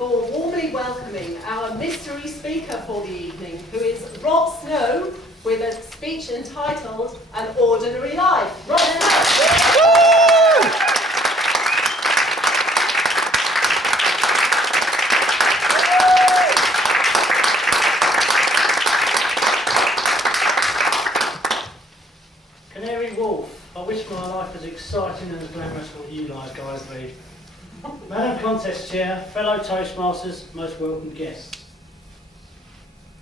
for warmly welcoming our mystery speaker for the evening, who is Rob Snow, with a speech entitled An Ordinary Life. Rob Snow! Canary Wolf, I wish my life was exciting and as glamorous as what you guys lead. Madam Contest Chair, fellow Toastmasters, most welcome guests.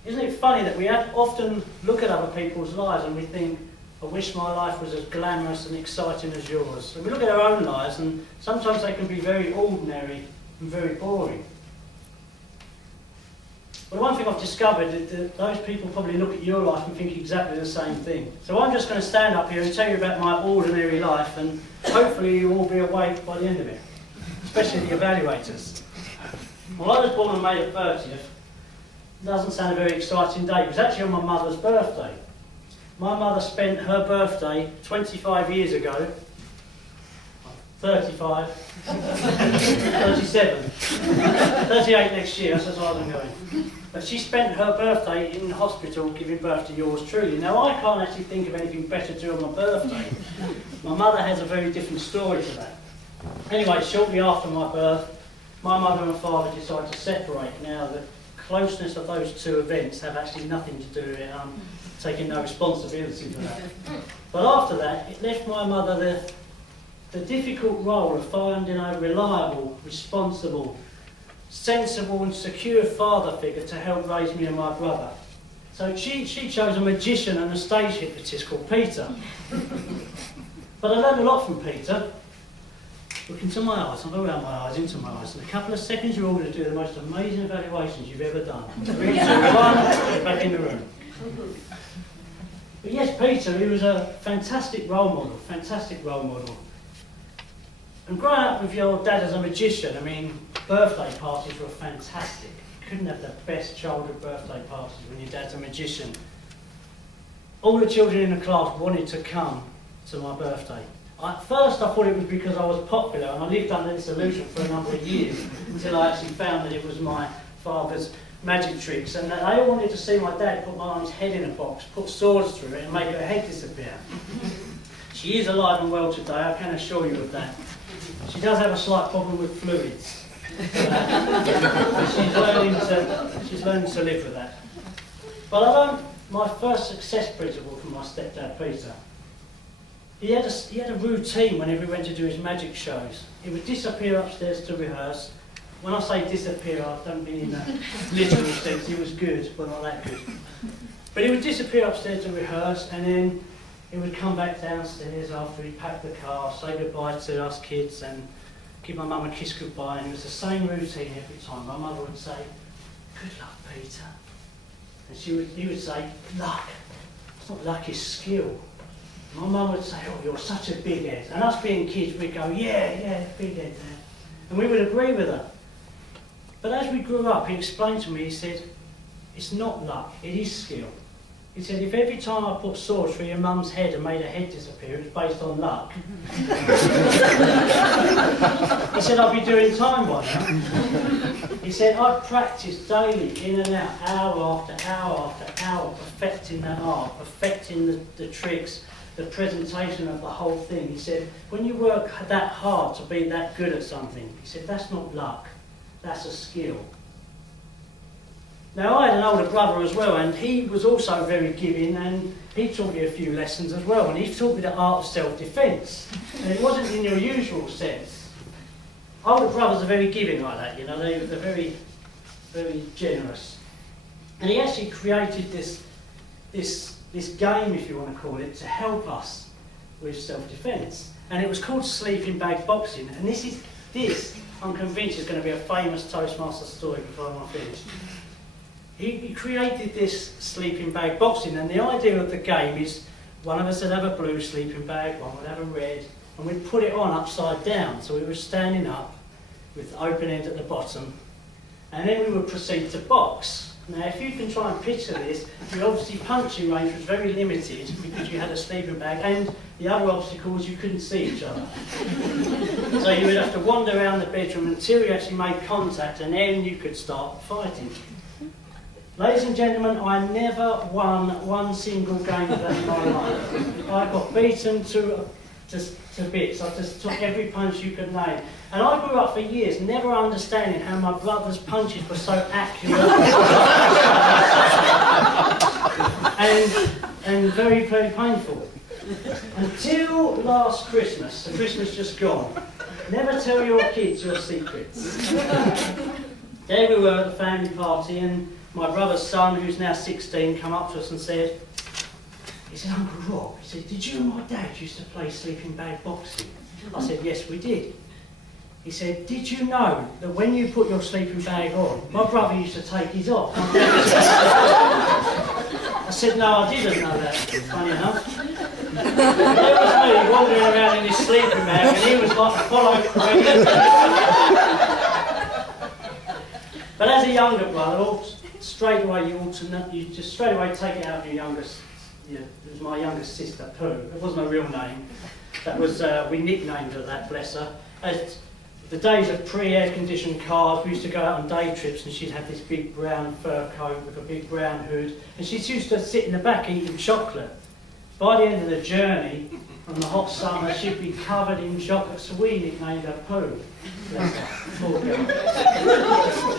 Isn't it funny that we often look at other people's lives and we think, I wish my life was as glamorous and exciting as yours. And we look at our own lives and sometimes they can be very ordinary and very boring. But one thing I've discovered is that those people probably look at your life and think exactly the same thing. So I'm just going to stand up here and tell you about my ordinary life, and hopefully you'll all be awake by the end of it, especially the evaluators. Well, I was born on May the 30th. Doesn't sound a very exciting day. It was actually on my mother's birthday. My mother spent her birthday 25 years ago, 35, 37, 38 next year, so that's where I'm going. But she spent her birthday in hospital giving birth to yours truly. Now, I can't actually think of anything better to do on my birthday. My mother has a very different story to that. Anyway, shortly after my birth, my mother and father decided to separate. Now, the closeness of those two events have actually nothing to do with it. I'm taking no responsibility for that. But after that, it left my mother the difficult role of finding a reliable, responsible, sensible and secure father figure to help raise me and my brother. So she chose a magician and a stage hypnotist called Peter. But I learned a lot from Peter. Look into my eyes, not around my eyes, into my eyes. In a couple of seconds you're all going to do the most amazing evaluations you've ever done. 3, 2, 1, get back in the room. But yes, Peter, he was a fantastic role model, fantastic role model. And growing up with your dad as a magician, I mean, birthday parties were fantastic. You couldn't have the best childhood birthday parties when your dad's a magician. All the children in the class wanted to come to my birthday. At first I thought it was because I was popular, and I lived under this illusion for a number of years until I actually found that it was my father's magic tricks, and that they all wanted to see my dad put my mum's head in a box, put swords through it and make her head disappear. She is alive and well today, I can assure you of that. She does have a slight problem with fluids. She's learning to live with that. But I learned my first success principle from my stepdad Peter. He had a routine whenever he went to do his magic shows. He would disappear upstairs to rehearse. When I say disappear, I don't mean in a literal sense. He was good, but not that good. But he would disappear upstairs to rehearse, and then he would come back downstairs after he packed the car, say goodbye to us kids, and give my mum a kiss goodbye. And it was the same routine every time. My mother would say, "Good luck, Peter." And he would say, "Luck. It's not luck, it's skill." My mum would say, "Oh, you're such a big head." And us being kids, we'd go, yeah, big head there. And we would agree with her. But as we grew up, he explained to me, he said, "It's not luck, it is skill." He said, "If every time I put swords through your mum's head and made her head disappear, it was based on luck." He said, "I'd be doing time by now." He said, "I'd practice daily, in and out, hour after hour after hour, perfecting that art, perfecting the tricks, the presentation of the whole thing." He said, "When you work that hard to be that good at something," he said, "that's not luck, that's a skill." Now, I had an older brother as well, and he was also very giving, and he taught me a few lessons as well, and he taught me the art of self-defence. And it wasn't in your usual sense. Older brothers are very giving like that, you know, they're very, very generous. And he actually created this game, if you want to call it, to help us with self-defence. And it was called sleeping bag boxing, and this, I'm convinced, is going to be a famous Toastmaster story before I'm finished. He created this sleeping bag boxing, and the idea of the game is one of us would have a blue sleeping bag, one would have a red, and we'd put it on upside down, so we were standing up with the open end at the bottom, and then we would proceed to box. Now, if you can try and picture this, your obviously punching range was very limited because you had a sleeping bag, and the other obstacle was you couldn't see each other. So you would have to wander around the bedroom until you actually made contact, and then you could start fighting. Ladies and gentlemen, I never won one single game of that in my life. I got beaten to bits. I just took every punch you could name. And I grew up for years never understanding how my brother's punches were so accurate and very, very painful. Until last Christmas, the Christmas just gone. Never tell your kids your secrets. There we were at the family party, and my brother's son, who's now 16, come up to us and said, he said, "Uncle Rob," he said, "did you and my dad used to play sleeping bag boxing?" I said, "Yes, we did." He said, "Did you know that when you put your sleeping bag on, my brother used to take his off?" I said, "No, I didn't know that," funny enough. There was me wandering around in his sleeping bag, and he was like Apollo Creed. But as a younger brother, straight away you just straight away take it out of your youngest. Yeah, it was my youngest sister, Pooh. It wasn't her real name. That was we nicknamed her that, bless her. As the days of pre-air-conditioned cars, we used to go out on day trips, and she'd have this big brown fur coat with a big brown hood, and she used to sit in the back eating chocolate. By the end of the journey, from the hot summer, she'd be covered in chocolate, so we nicknamed her Pooh. Bless her, poor girl.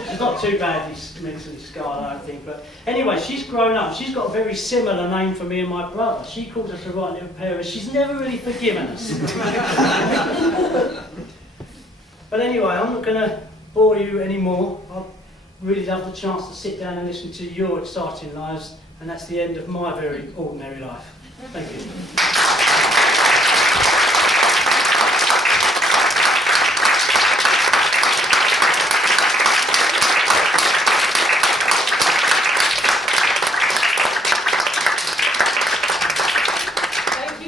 She's not too badly mentally scarred, I don't think, but anyway, she's grown up. She's got a very similar name for me and my brother. She calls us a right little pair, she's never really forgiven us. But anyway, I'm not going to bore you anymore. I'd really love the chance to sit down and listen to your exciting lives, and that's the end of my very ordinary life. Thank you.